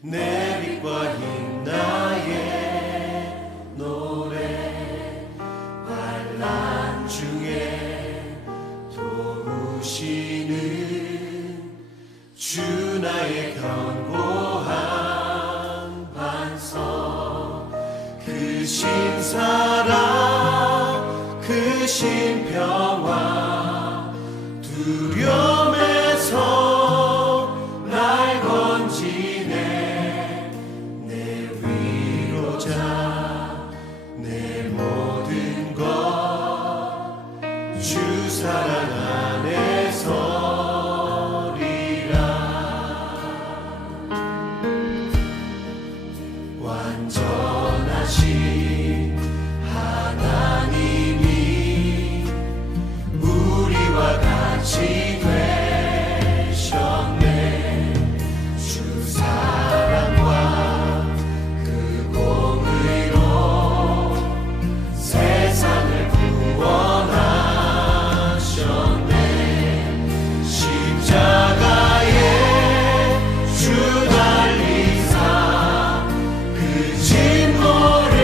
내 빛과 힘 나의 노래 환난 중에 도우시는 주 나의 견고한 반석 크신 사랑 크신 평화 두려움에서 날 건지네 내 위로자 내 모든 것 주 사랑 안에서리라 완전하신 하나님이 우리와 같이 되셨네 주 사랑과 그 공의로 세상을 구원하셨네 십자가에 주 달리사 그 진노를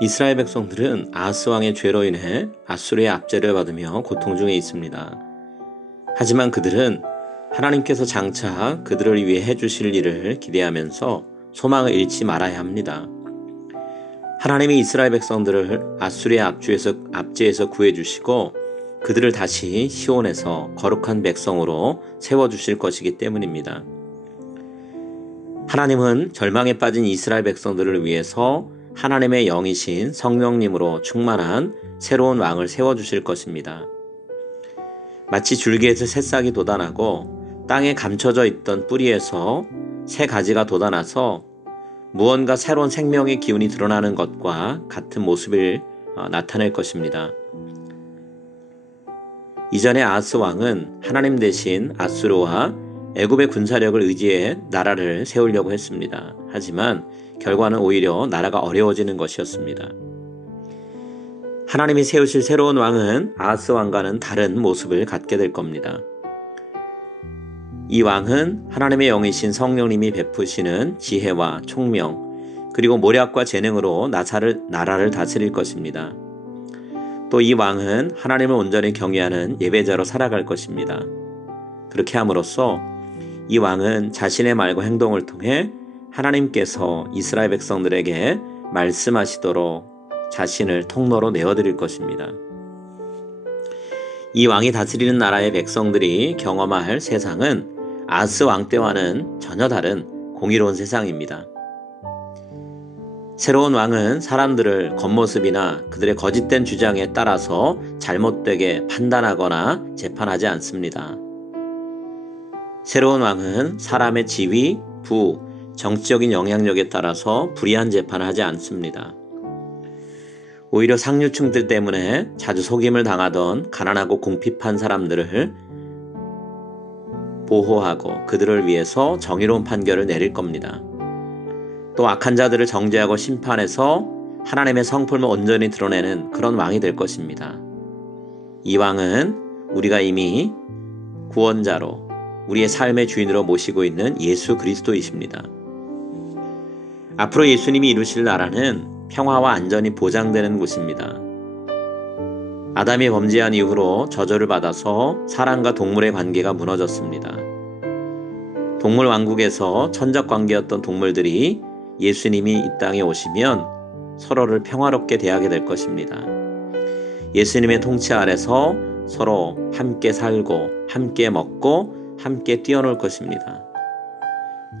이스라엘 백성들은 아하스 왕의 죄로 인해 아수르의 압제를 받으며 고통 중에 있습니다. 하지만 그들은 하나님께서 장차 그들을 위해 해주실 일을 기대하면서 소망을 잃지 말아야 합니다. 하나님이 이스라엘 백성들을 아수르의 압제에서 구해주시고 그들을 다시 시온에서 거룩한 백성으로 세워주실 것이기 때문입니다. 하나님은 절망에 빠진 이스라엘 백성들을 위해서 하나님의 영이신 성령님으로 충만한 새로운 왕을 세워주실 것입니다. 마치 줄기에서 새싹이 돋아나고 땅에 감춰져 있던 뿌리에서 새 가지가 돋아나서 무언가 새로운 생명의 기운이 드러나는 것과 같은 모습을 나타낼 것입니다. 이전에 아하스 왕은 하나님 대신 아수르와 애굽의 군사력을 의지해 나라를 세우려고 했습니다. 하지만 결과는 오히려 나라가 어려워지는 것이었습니다. 하나님이 세우실 새로운 왕은 아하스 왕과는 다른 모습을 갖게 될 겁니다. 이 왕은 하나님의 영이신 성령님이 베푸시는 지혜와 총명 그리고 모략과 재능으로 나라를 다스릴 것입니다. 또 이 왕은 하나님을 온전히 경외하는 예배자로 살아갈 것입니다. 그렇게 함으로써 이 왕은 자신의 말과 행동을 통해 하나님께서 이스라엘 백성들에게 말씀하시도록 자신을 통로로 내어드릴 것입니다. 이 왕이 다스리는 나라의 백성들이 경험할 세상은 아하스 왕 때와는 전혀 다른 공의로운 세상입니다. 새로운 왕은 사람들을 겉모습이나 그들의 거짓된 주장에 따라서 잘못되게 판단하거나 재판하지 않습니다. 새로운 왕은 사람의 지위, 부, 정치적인 영향력에 따라서 불의한 재판을 하지 않습니다. 오히려 상류층들 때문에 자주 속임을 당하던 가난하고 궁핍한 사람들을 보호하고 그들을 위해서 정의로운 판결을 내릴 겁니다. 또 악한 자들을 정죄하고 심판해서 하나님의 성품을 온전히 드러내는 그런 왕이 될 것입니다. 이 왕은 우리가 이미 구원자로 우리의 삶의 주인으로 모시고 있는 예수 그리스도이십니다. 앞으로 예수님이 이루실 나라는 평화와 안전이 보장되는 곳입니다. 아담이 범죄한 이후로 저주를 받아서 사람과 동물의 관계가 무너졌습니다. 동물 왕국에서 천적 관계였던 동물들이 예수님이 이 땅에 오시면 서로를 평화롭게 대하게 될 것입니다. 예수님의 통치 아래서 서로 함께 살고 함께 먹고 함께 뛰어놀 것입니다.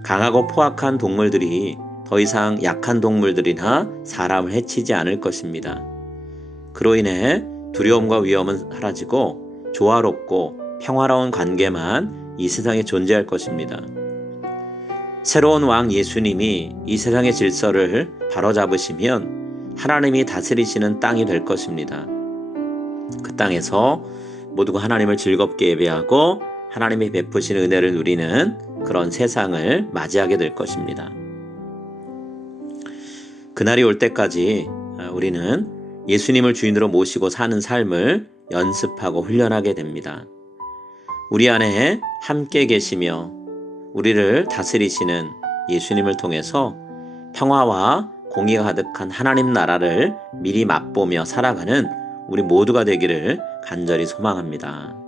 강하고 포악한 동물들이 더 이상 약한 동물들이나 사람을 해치지 않을 것입니다. 그로 인해 두려움과 위험은 사라지고 조화롭고 평화로운 관계만 이 세상에 존재할 것입니다. 새로운 왕 예수님이 이 세상의 질서를 바로잡으시면 하나님이 다스리시는 땅이 될 것입니다. 그 땅에서 모두가 하나님을 즐겁게 예배하고 하나님이 베푸시는 은혜를 누리는 그런 세상을 맞이하게 될 것입니다. 그날이 올 때까지 우리는 예수님을 주인으로 모시고 사는 삶을 연습하고 훈련하게 됩니다. 우리 안에 함께 계시며 우리를 다스리시는 예수님을 통해서 평화와 공의가 가득한 하나님 나라를 미리 맛보며 살아가는 우리 모두가 되기를 간절히 소망합니다.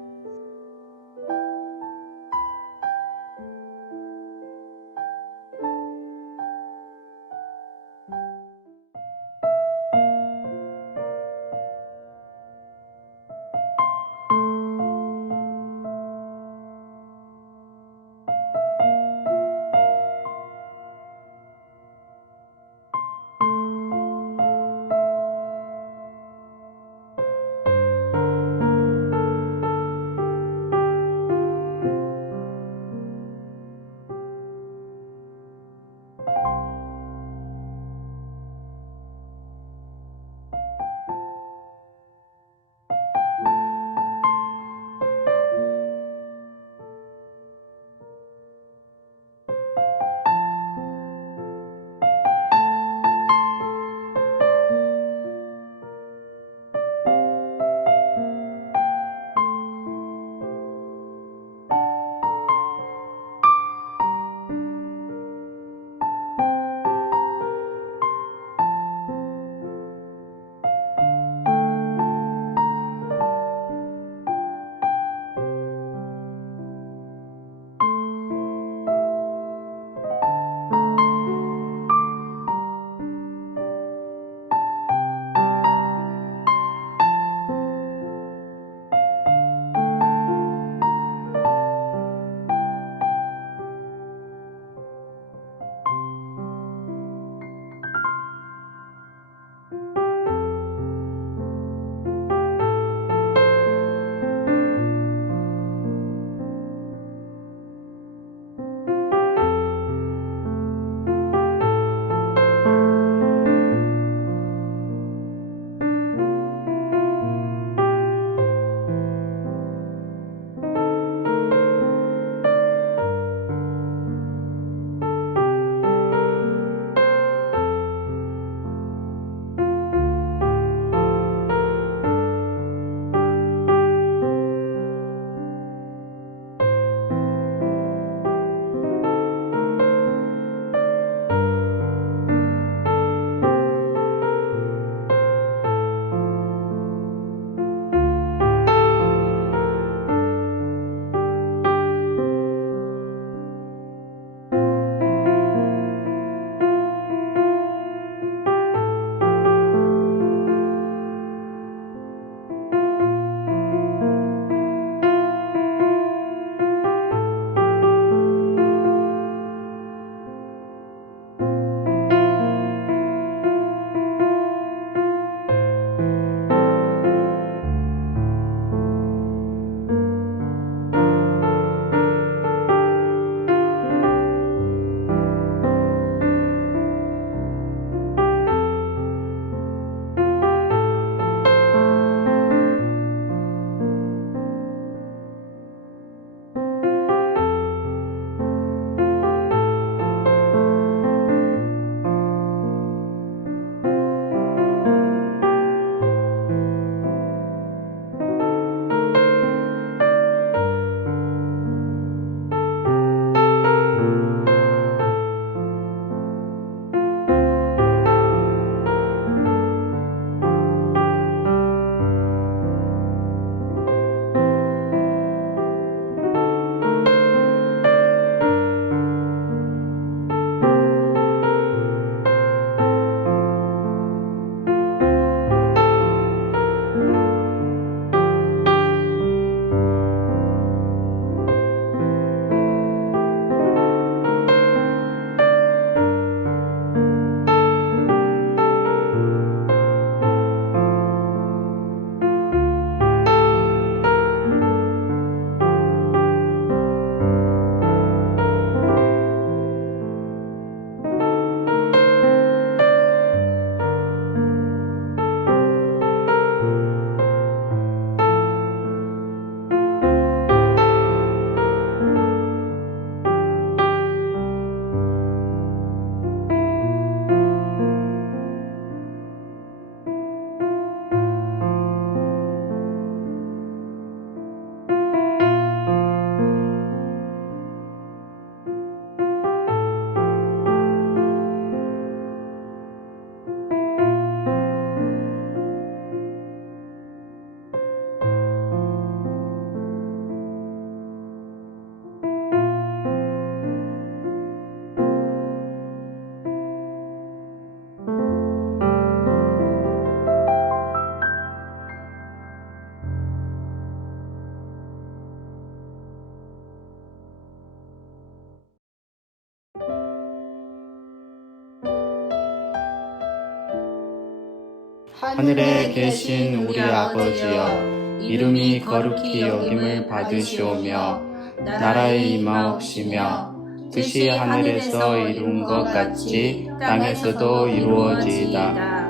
하늘에 계신 우리 아버지여, 이름이 거룩히 여김을 받으시오며 나라에 임하옵시며 뜻이 하늘에서 이룬 것 같이 땅에서도 이루어지이다.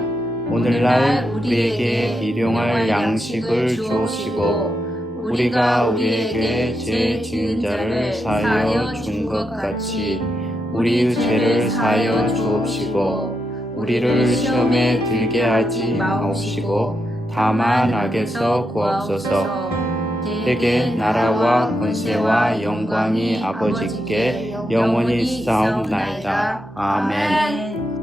오늘날 우리에게 일용할 양식을 주옵시고 우리가 우리에게 죄 지은 자를 사하여 준 것 같이 우리의 죄를 사하여 주옵시고 우리를 시험에 들게 하지 마옵시고 다만 악에서 구하옵소서. 대개 나라와 권세와 영광이 아버지께 영원히 있사옵나이다. 아멘.